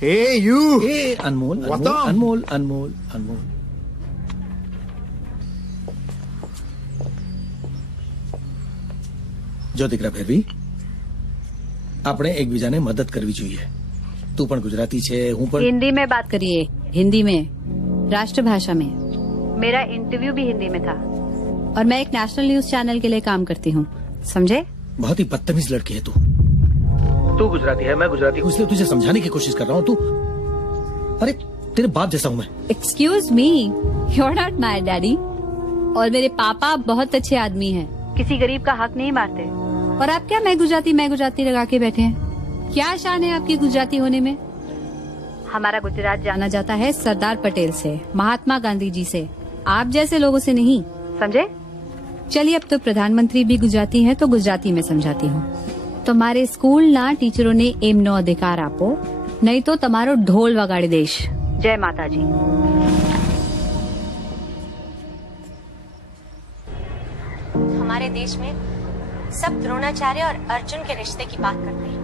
Hey, you! Hey, अनमोल, अनमोल. જો દીકરા ભેરવી, આપણે એકબીજાને મદદ કરવી જોઈએ. તું પણ ગુજરાતી છે, હું પણ. हिंदी में बात करिए. हिंदी में, राष्ट्रभाषा में. मेरा इंटरव्यू भी हिंदी में था और मैं एक नेशनल न्यूज चैनल के लिए काम करती हूँ, समझे? बहुत ही बदतमीज लड़की है तू. तू गुजराती है, मैं गुजराती हूँ, इसलिए तुझे समझाने की कोशिश कर रहा हूँ. तू अरे तेरे बाप जैसा हूँ मैं. Excuse me, you are not my daddy. और मेरे पापा बहुत अच्छे आदमी हैं, किसी गरीब का हक नहीं मारते. और आप क्या मैं गुजराती लगा के बैठे हैं? क्या शान है आपकी गुजराती होने में? हमारा गुजरात जाना जाता है सरदार पटेल से, महात्मा गांधी जी से, आप जैसे लोगों से नहीं, समझे? चलिए, अब तो प्रधानमंत्री भी गुजराती हैं, तो गुजराती में समझाती हूँ. तुम्हारे स्कूल ना टीचरों ने एमनो अधिकार आपो, नहीं तो तुम्हारो ढोल वगाड़ी देश. जय माता जी. हमारे देश में सब द्रोणाचार्य और अर्जुन के रिश्ते की बात करते हैं.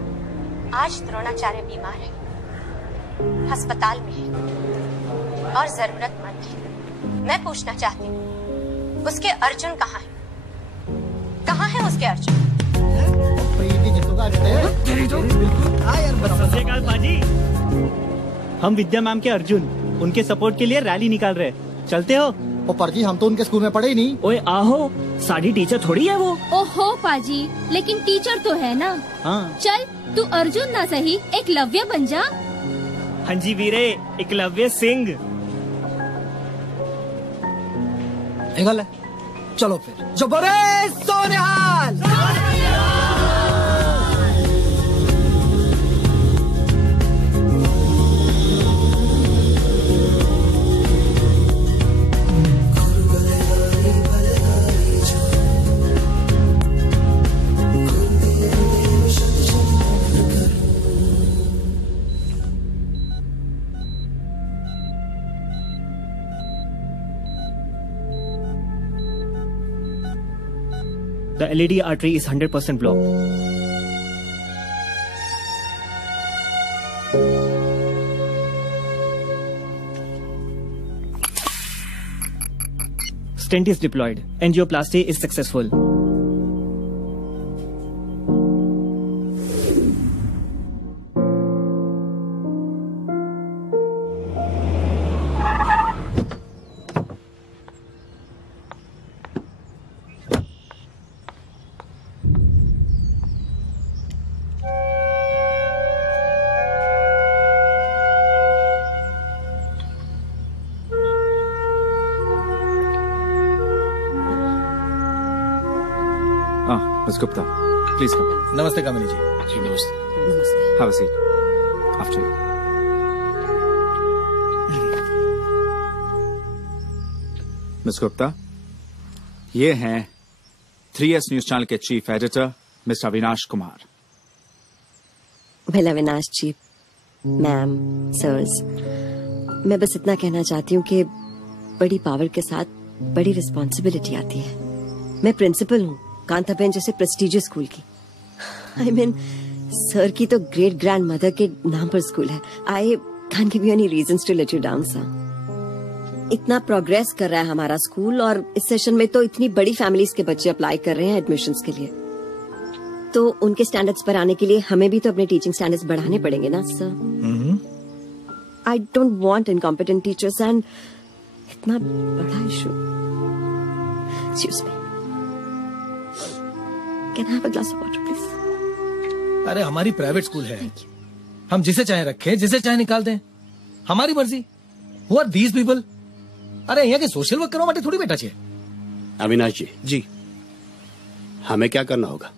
आज द्रोणाचार्य बीमार है, अस्पताल में है और जरूरतमंद है. मैं पूछना चाहती हूँ, उसके अर्जुन कहाँ है? कहाँ है उसके अर्जुन? बाजी, हम विद्या मैम के अर्जुन, उनके सपोर्ट के लिए रैली निकाल रहे. चलते हो? ओ पर जी, हम तो उनके स्कूल में पढ़े ही नहीं. ओए आहो, साडी टीचर थोड़ी है वो. ओहो पाजी, लेकिन टीचर तो है ना. हाँ. चल, तू अर्जुन ना सही एकलव्य बन जा. हाँ जी वीरे, एकलव्य सिंह. गल है. चलो फिर, जो बड़े सोनिहाल. The LED artery is 100% blocked. Stent is deployed. Angioplasty is successful. Ms. Gupta, please come. नमस्ते कामिनी जी. जी नमस्ते. Have a seat. After you. Ms. Gupta, ये हैं 3S न्यूज चैनल के chief editor mister Avinash Kumar. Well Avinash ji, ma'am, sirs, मैं बस इतना कहना चाहती हूँ कि बड़ी पावर के साथ बड़ी रिस्पॉन्सिबिलिटी आती है. मैं प्रिंसिपल हूँ कांताबेन जैसे प्रेस्टिजियस स्कूल की. आई मीन, सर की तो ग्रेट ग्रैंड मदर के नाम पर स्कूल है. I can't give you any reasons to let you down sir. इतना प्रोग्रेस कर रहा है हमारा स्कूल, और इस सेशन में तो इतनी बड़ी फैमिलीज के बच्चे अप्लाई कर रहे हैं एडमिशन्स के लिए. तो उनके स्टैंडर्ड्स पर आने के लिए हमें भी तो अपने टीचिंग स्टैंडर्ड्स बढ़ाने पड़ेंगे ना sir. I don't want incompetent teachers and इतना बड़ा issue. Excuse me, can I have a glass of water please? अरे हमारी प्राइवेट स्कूल है, हम जिसे चाहे रखें, जिसे चाहे निकाल दें, हमारी मर्जी. Who are these people? अरे यहाँ के सोशल वर्क करवा माटे थोड़ी बेटा चाहिए. अविनाश जी. जी. हमें क्या करना होगा?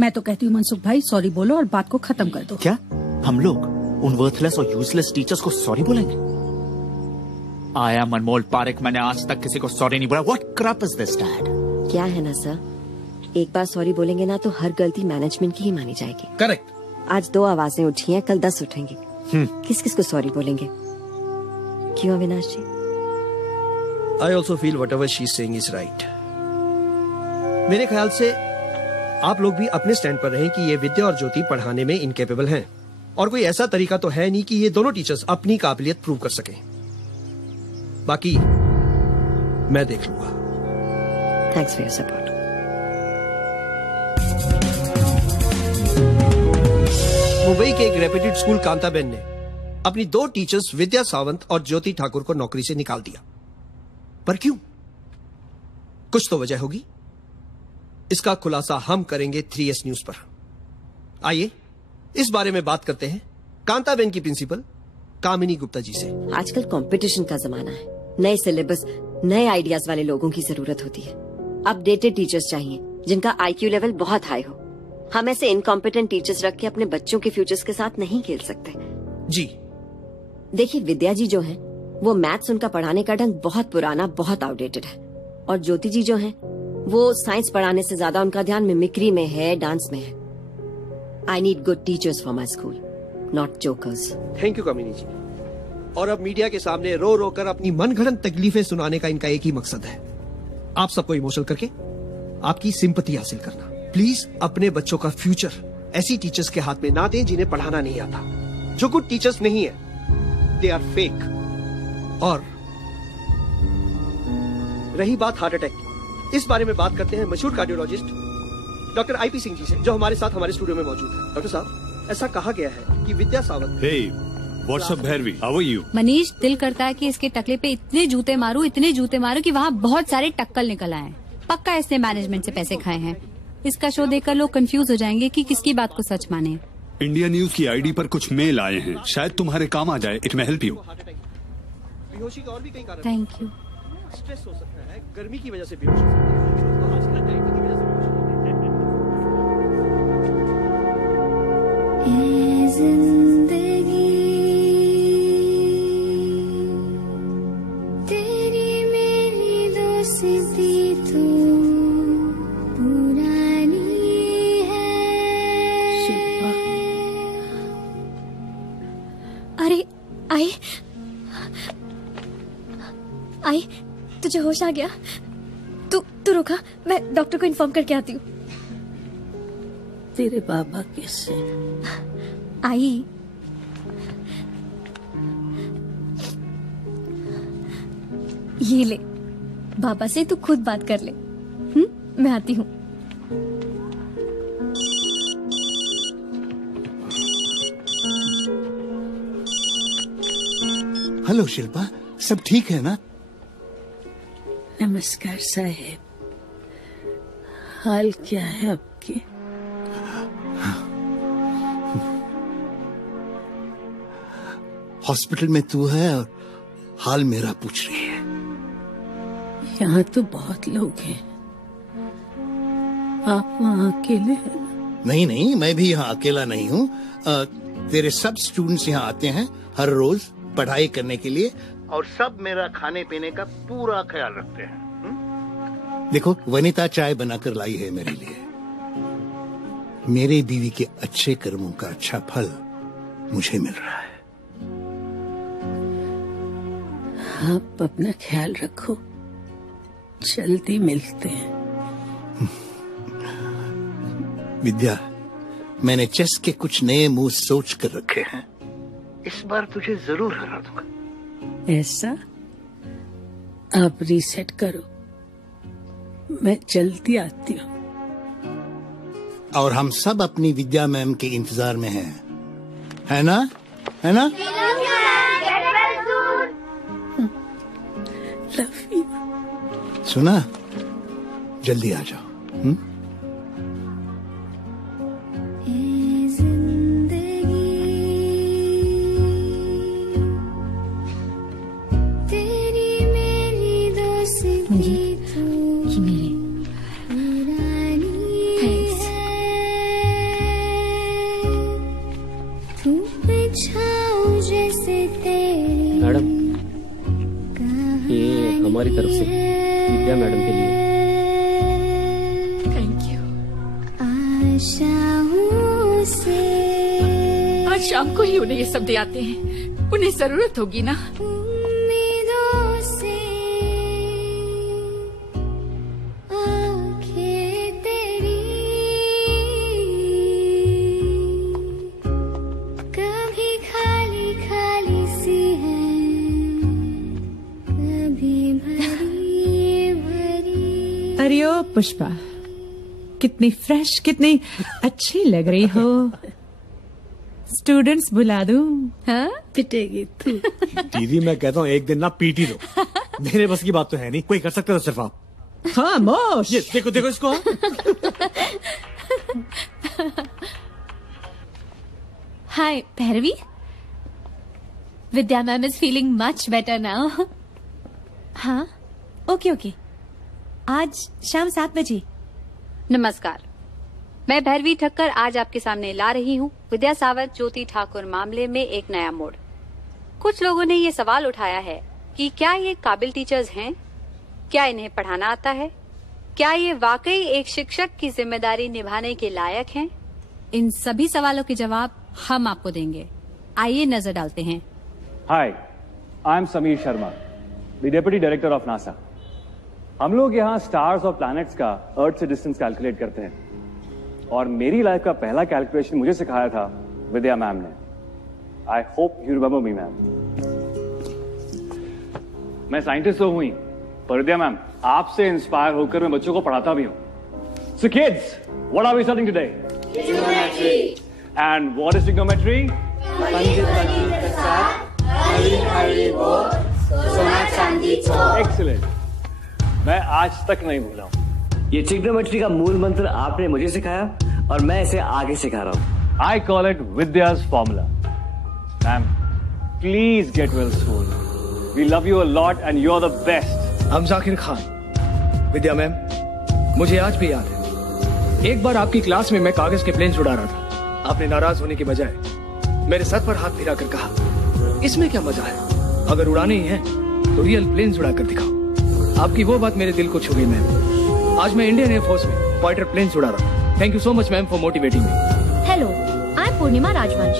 मैं तो कहती हूँ मनसुख भाई, सॉरी बोलो और बात को खत्म कर दो. क्या हम लोग उन वर्थलेस और यूजलेस टीचर्स को सॉरी बोलेंगे? I am अनमोल पारेख, मैंने आज तक किसी को सॉरी नहीं बोला. What crap is this, Dad? क्या है ना सर, एक बार सॉरी बोलेंगे ना तो हर गलती मैनेजमेंट की ही मानी जाएगी. करेक्ट. आज 2 आवाजें उठी हैं, कल 10 उठेंगी. किस किस को सॉरी बोलेंगे? क्यों अविनाश जी? I also feel whatever she's saying is right. मेरे ख्याल से आप लोग भी अपने स्टैंड पर रहें कि ये विद्या और ज्योति पढ़ाने में इनकेपेबल हैं. और कोई ऐसा तरीका तो है नहीं कि ये दोनों टीचर्स अपनी काबिलियत प्रूव कर सकें। बाकी मैं देख लूंगा। Thanks for your support. Mumbai के एक रेप्यूटेड स्कूल कांताबेन ने अपनी 2 टीचर्स विद्या सावंत और ज्योति ठाकुर को नौकरी से निकाल दिया। पर क्यों? कुछ तो वजह होगी। इसका खुलासा हम करेंगे 3S न्यूज पर। आइए इस बारे में बात करते हैं कांताबेन की प्रिंसिपल कामिनी गुप्ता जी से। आजकल कंपटीशन का जमाना है। नए सिलेबस, नए आइडियाज वाले लोगों की जरूरत होती है। अपडेटेड टीचर्स चाहिए जिनका IQ लेवल बहुत हाई हो। हम ऐसे इनकॉम्पिटेंट टीचर्स रख के अपने बच्चों के फ्यूचर्स के साथ नहीं खेल सकते। जी देखिए, विद्या जी जो हैं, वो मैथ्स, उनका पढ़ाने का ढंग बहुत पुराना, बहुत आउटडेटेड है। और ज्योति जी जो हैं, वो साइंस पढ़ाने से ज्यादा उनका ध्यान मिमिक्री में है, डांस में है। I need good teachers for my school, not jokers. Thank you Kamini ji. और अब मीडिया के सामने रो रो कर अपनी मनगढ़ंत तकलीफें सुनाने का इनका एक ही मकसद है, आप सबको इमोशनल करके आपकी सिंपैथी हासिल करना। प्लीज अपने बच्चों का फ्यूचर ऐसी टीचर्स के हाथ में ना दें जिन्हें पढ़ाना नहीं आता, जो गुड टीचर्स नहीं है, दे आर फेक। और रही बात हार्ट अटैक की, इस बारे में बात करते हैं मशहूर cardiologist doctor IP Singh ji से, जो हमारे साथ हमारे स्टूडियो में मौजूद है। डॉक्टर साहब, ऐसा कहा गया है कि विद्या Sawant. Hey, what's up, Bhairavi? How are you? Manish, दिल करता है कि इसके टकले पे इतने जूते मारूं कि वहाँ बहुत सारे टक्कल निकल आए। पक्का इसने मैनेजमेंट से पैसे खाए हैं। इसका शो देखकर लोग कंफ्यूज हो जाएंगे कि किसकी बात को सच माने। इंडिया न्यूज की ID पर कुछ मेल आए हैं, शायद तुम्हारे काम आ जाए। इट में हेल्प यू। बेहोशी का और भी कई कारण। Thank you. स्ट्रेस हो सकता है, गर्मी की वजह से बेहोश हो सकता है, और आजकल डाइटिंग की वजह से बेहोश हो सकता है। जिंदगी तेरी मेरी दोस्ती तो पुरानी है। अरे आई, तुझे होश आ गया? तू रुका, मैं डॉक्टर को इन्फॉर्म करके आती हूँ। तेरे बाबा कैसे? आई, ये ले, बाबा से तू खुद बात कर ले। मैं आती हूँ। हेलो शिल्पा, सब ठीक है ना? नमस्कार साहेब, हाल क्या है आपके? हॉस्पिटल में तू है और हाल मेरा पूछ रही है। यहाँ तो बहुत लोग हैं, आप वहाँ अकेले हैं? नहीं नहीं, मैं भी यहाँ अकेला नहीं हूँ। तेरे सब स्टूडेंट्स यहाँ आते हैं हर रोज पढ़ाई करने के लिए, और सब मेरा खाने पीने का पूरा ख्याल रखते हैं। देखो, वनिता चाय बनाकर लाई है मेरे लिए। मेरे बीवी के अच्छे कर्मों का अच्छा फल मुझे मिल रहा है। आप अपना ख्याल रखो, जल्दी मिलते हैं। विद्या, मैंने चेस के कुछ नए मूव सोच कर रखे हैं, इस बार तुझे जरूर हरा दूंगा। ऐसा? आप रीसेट करो, मैं जल्दी आती हूँ। और हम सब अपनी विद्या मैम के इंतजार में हैं, है ना? है ना? सुना? जल्दी आ जाओ। मैडम, ये हमारी तरफ से विद्या मैडम के लिए। Thank you. आज शाम को ही उन्हें ये सब दे आते हैं, उन्हें जरूरत होगी ना। रही हो पुष्पा? कितनी फ्रेश, कितनी अच्छी लग रही हो। स्टूडेंट्स बुला दूं? हाँ? पिटेगी तू। दीदी मैं कहता हूँ एक दिन ना पीट ही दो। मेरे बस की बात तो है नहीं, कोई कर सकता तो सिर्फ आप। हाँ मोश। ये देखो देखो इसको। Hi Bhairavi, Vidya ma'am is feeling much better now. हाँ ओके ओके, आज शाम 7 बजे। नमस्कार, मैं भैरवी ठक्कर आज आपके सामने ला रही हूँ विद्या सावंत ज्योति ठाकुर मामले में एक नया मोड़। कुछ लोगों ने ये सवाल उठाया है कि क्या ये काबिल टीचर्स हैं, क्या इन्हें पढ़ाना आता है, क्या ये वाकई एक शिक्षक की जिम्मेदारी निभाने के लायक हैं? इन सभी सवालों के जवाब हम आपको देंगे। आइए नजर डालते हैं। Hi, I am Sameer Sharma, the deputy director of NASA. हम लोग यहाँ स्टार्स और प्लैनेट्स का अर्थ से डिस्टेंस कैलकुलेट करते हैं, और मेरी लाइफ का पहला कैलकुलेशन मुझे सिखाया था विद्या मैम ने। I hope you remember me ma'am. मैं साइंटिस्ट तो हुई, पर विद्या मैम आपसे इंस्पायर होकर मैं बच्चों को पढ़ाता भी हूँ। So kids, what are we studying today? Trigonometry. And what is trigonometry? Excellent. मैं आज तक नहीं भूला हूँ। ये ट्रिग्नोमेट्री का मूल मंत्र आपने मुझे सिखाया और मैं इसे आगे सिखा रहा हूँ। I call it Vidya's formula. Ma'am, please get well soon. We love you a lot and you're the best. हम जाकिर खान। विद्या मैम, मुझे आज भी याद है, एक बार आपकी क्लास में मैं कागज के प्लेन्स उड़ा रहा था। आपने नाराज होने के बजाय मेरे सर पर हाथ फिराकर कहा, इसमें क्या मजा है, अगर उड़ाने ही है तो रियल प्लेन्स उड़ाकर दिखाओ। आपकी वो बात मेरे दिल को छू गई मैम। आज मैं इंडियन एयरफोर्स में फाइटर प्लेन्स उड़ा रहा हूँ। Thank you so much ma'am for motivating me. Hello, I am Purnima Rajvansh,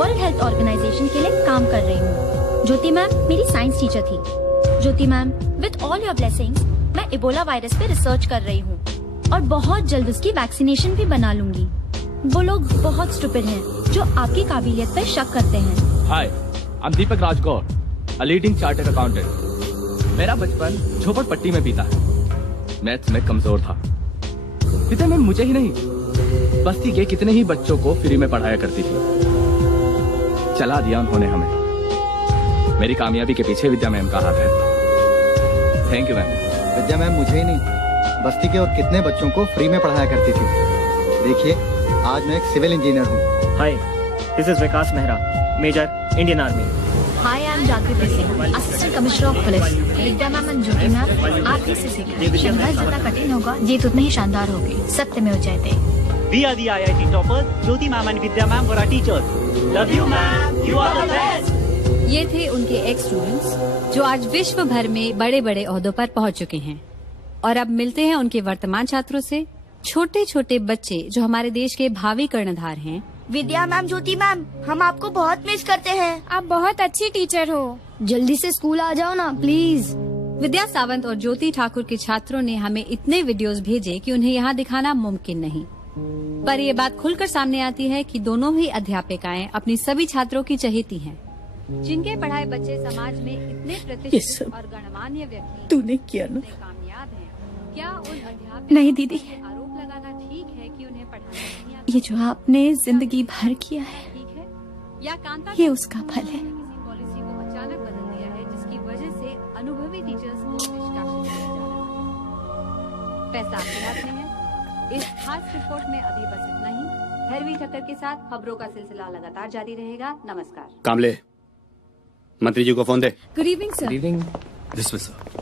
world health organisation के लिए काम कर रही हूँ। ज्योति मैम मेरी साइंस टीचर थी। Jyoti ma'am, with all your blessings मैं इबोला वायरस पे रिसर्च कर रही हूँ और बहुत जल्द उसकी वैक्सीनेशन भी बना लूंगी। वो लोग बहुत स्टूपिड हैं जो आपकी काबिलियत पर शक करते हैं। Hi, I am Deepak Rajgaur, a leading chartered accountant. मेरा बचपन झोपड़पट्टी में बीता है। मैथ्स में कमजोर था। पिता मैम मुझे ही नहीं, बस्ती के कितने ही बच्चों को फ्री में पढ़ाया करती थी। चला दिया उन्होंने हमें। मेरी कामयाबी के पीछे विद्या मैम का हाथ है। Thank you ma'am. Vidya ma'am मुझे ही नहीं, बस्ती के और कितने बच्चों को फ्री में पढ़ाया करती थी। देखिए, आज मैं एक सिविल इंजीनियर हूँ। Hi, this is Vikas Mehra, major, Indian army. Hi, I am Jagriti Singh, assistant commissioner of police. Vidya ma'am और ज्योति मैम आप ही से सीखा। संघर्ष जितना कठिन होगा, जीत उतनी ही शानदार होगी। सत्य में जयते। We are the IIT toppers, Jyoti ma'am and Vidya ma'am were our teachers. Love you ma'am, you are the best. ये थे उनके एक्स स्टूडेंट्स जो आज विश्व भर में बड़े बड़े ओहदों पर पहुंच चुके हैं। और अब मिलते हैं उनके वर्तमान छात्रों से। छोटे छोटे बच्चे जो हमारे देश के भावी कर्णधार हैं। विद्या मैम, ज्योति मैम, हम आपको बहुत मिस करते हैं। आप बहुत अच्छी टीचर हो। जल्दी से स्कूल आ जाओ ना प्लीज। विद्या सावंत और ज्योति ठाकुर के छात्रों ने हमें इतने वीडियोस भेजे कि उन्हें यहाँ दिखाना मुमकिन नहीं। पर ये बात खुलकर सामने आती है कि दोनों ही अध्यापिकाएं अपनी सभी छात्रों की चहेती हैं। जिनके पढ़ाए बच्चे समाज में इतने प्रतिष्ठित और गणमान्य व्यक्ति तूने किया ना? कामयाब हैं, क्या उन अध्यापकों नहीं दीदी, आरोप लगाना ठीक है कि उन्हें पढ़ाना नहीं आता? ये जो आपने जिंदगी भर किया है, ठीक है? या कांता ये उसका फल है। किसी पॉलिसी को अचानक बदल दिया है जिसकी वजह से अनुभवी टीचर्स को निष्कासित किया जा रहा है। पैसा आपके हाथ में है। इस खास रिपोर्ट में अभी बस इतना ही। भैरवी ठक्कर के साथ खबरों का सिलसिला लगातार जारी रहेगा। नमस्कार। कामले, मंत्री जी को फोन दे। Good evening sir. Good evening. This way sir.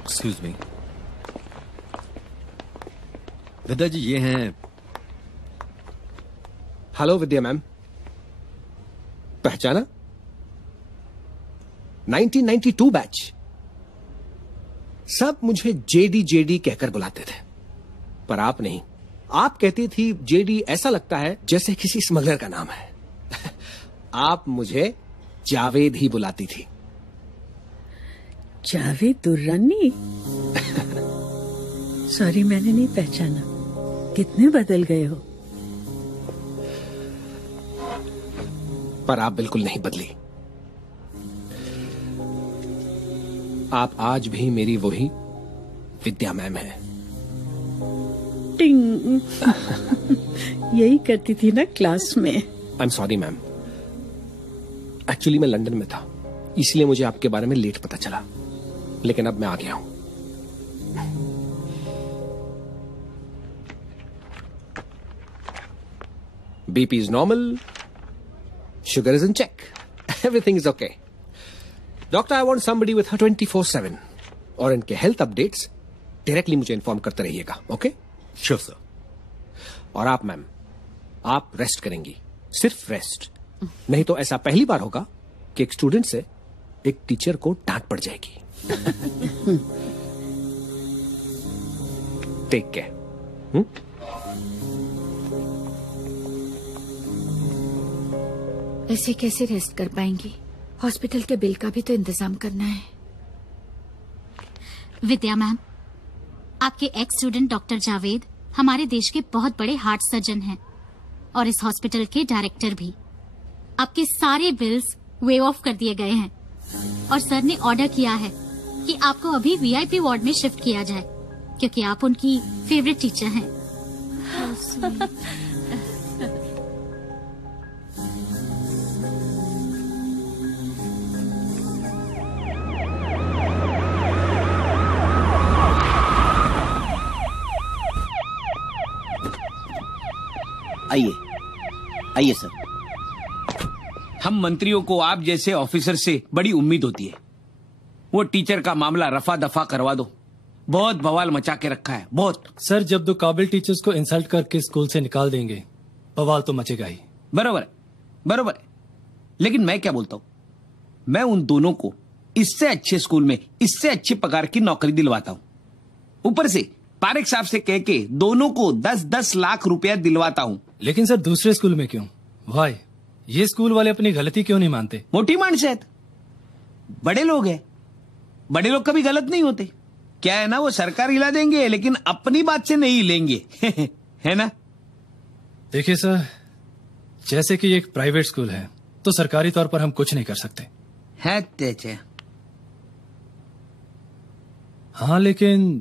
Excuse me. Vidya ji ये हैं। हेलो विद्या मैम, पहचाना? 1992 बैच। सब मुझे जेडी जेडी कहकर बुलाते थे, पर आप नहीं। आप कहती थी जेडी ऐसा लगता है जैसे किसी स्मगलर का नाम है। आप मुझे जावेद ही बुलाती थी। जावेद दुर्रानी? सॉरी, मैंने नहीं पहचाना। कितने बदल गए हो। पर आप बिल्कुल नहीं बदली। आप आज भी मेरी वही विद्या मैम है। टिंग। यही करती थी ना क्लास में। I am sorry ma'am, actually मैं लंदन में था, इसलिए मुझे आपके बारे में लेट पता चला, लेकिन अब मैं आ गया हूं। BP is normal, sugar is in check, everything is okay. Doctor, I want somebody with her 24/7 और इनके हेल्थ अपडेट्स डायरेक्टली मुझे इन्फॉर्म करते रहिएगा, ओके? Sure sir. और आप मैम, आप रेस्ट करेंगी, सिर्फ रेस्ट, नहीं तो ऐसा पहली बार होगा कि एक स्टूडेंट से एक टीचर को डांट पड़ जाएगी। Take care. ऐसे कैसे रेस्ट कर पाएंगी? हॉस्पिटल के बिल का भी तो इंतजाम करना है। विद्या मैम, आपके एक्स स्टूडेंट डॉक्टर जावेद हमारे देश के बहुत बड़े हार्ट सर्जन हैं और इस हॉस्पिटल के डायरेक्टर भी। आपके सारे बिल्स वेव ऑफ कर दिए गए हैं और सर ने ऑर्डर किया है कि आपको अभी VIP वार्ड में शिफ्ट किया जाए क्योंकि आप उनकी फेवरेट टीचर हैं। आइए आइए सर। हम मंत्रियों को आप जैसे ऑफिसर से बड़ी उम्मीद होती है। वो टीचर का मामला रफा दफा करवा दो, बहुत बवाल मचा के रखा है, बहुत। सर, जब दो काबिल टीचर्स को इंसल्ट करके स्कूल से निकाल देंगे, बवाल तो मचेगा ही। बरोबर है, बरोबर है, लेकिन मैं क्या बोलता हूँ, मैं उन दोनों को इससे अच्छे स्कूल में इससे अच्छे पगार की नौकरी दिलवाता हूँ। ऊपर से पारेख साहब से कह के दोनों को 10-10 लाख रुपया दिलवाता हूँ। लेकिन सर, दूसरे स्कूल में क्यों? भाई, ये स्कूल वाले अपनी गलती क्यों नहीं मानते? मोटी मानसियत, बड़े लोग हैं, बड़े लोग कभी गलत नहीं होते। क्या है ना, वो सरकार हिला देंगे लेकिन अपनी बात से नहीं हिलेंगे। है ना? देखिए सर, जैसे कि ये एक प्राइवेट स्कूल है तो सरकारी तौर पर हम कुछ नहीं कर सकते। है तेजे। हाँ, लेकिन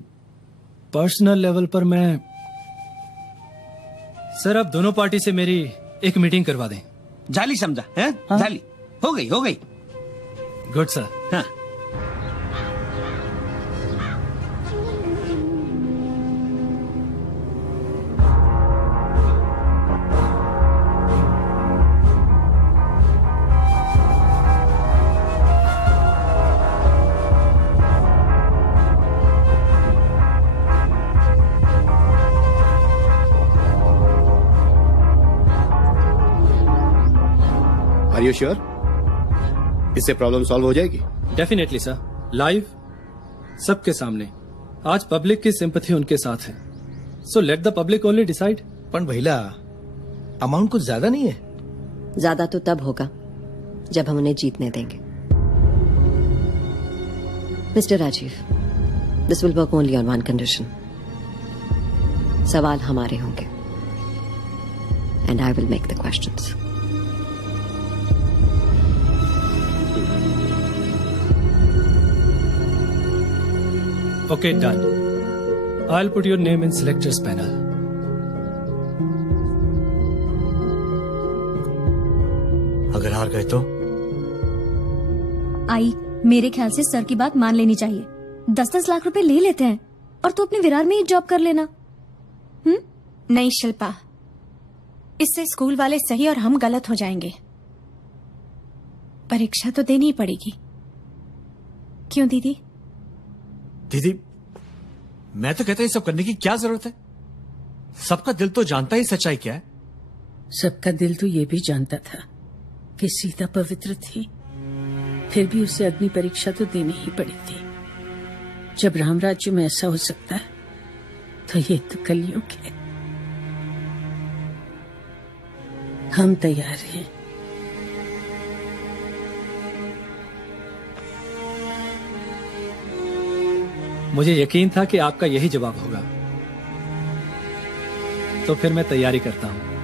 पर्सनल लेवल पर मैं सर, अब दोनों पार्टी से मेरी एक मीटिंग करवा दें। जाली समझा है? हाँ? जाली हो गई, हो गई। Good sir. हाँ। Are you sure? इससे प्रॉब्लम सॉल्व हो जाएगी? डेफिनेटली सर, लाइव सबके सामने। आज पब्लिक की सिंपैथी उनके साथ है, so let the public only decide. पण भैला, अमाउंट कुछ ज्यादा नहीं है? ज्यादा तो तब होगा जब हम उन्हें जीतने देंगे। Mister Rajiv, this will work only on one condition. सवाल हमारे होंगे and I will make the questions. Okay, done. I'll put your name in selectors panel. अगर हार गए तो? आई, मेरे ख्याल से सर की बात मान लेनी चाहिए। 10-10 लाख रुपए ले लेते हैं और तू अपने विरार में ही जॉब कर लेना। नहीं शिल्पा, इससे स्कूल वाले सही और हम गलत हो जाएंगे। परीक्षा तो देनी ही पड़ेगी। क्यों दीदी? दीदी, मैं तो कहता हूं ये सब करने की क्या जरूरत है? सबका दिल तो जानता ही सच्चाई क्या है। सबका दिल तो ये भी जानता था कि सीता पवित्र थी, फिर भी उसे अग्नि परीक्षा तो देनी ही पड़ी थी। जब राम राज्य में ऐसा हो सकता है तो ये तो कलयुग है। हम तैयार हैं। मुझे यकीन था कि आपका यही जवाब होगा, तो फिर मैं तैयारी करता हूं।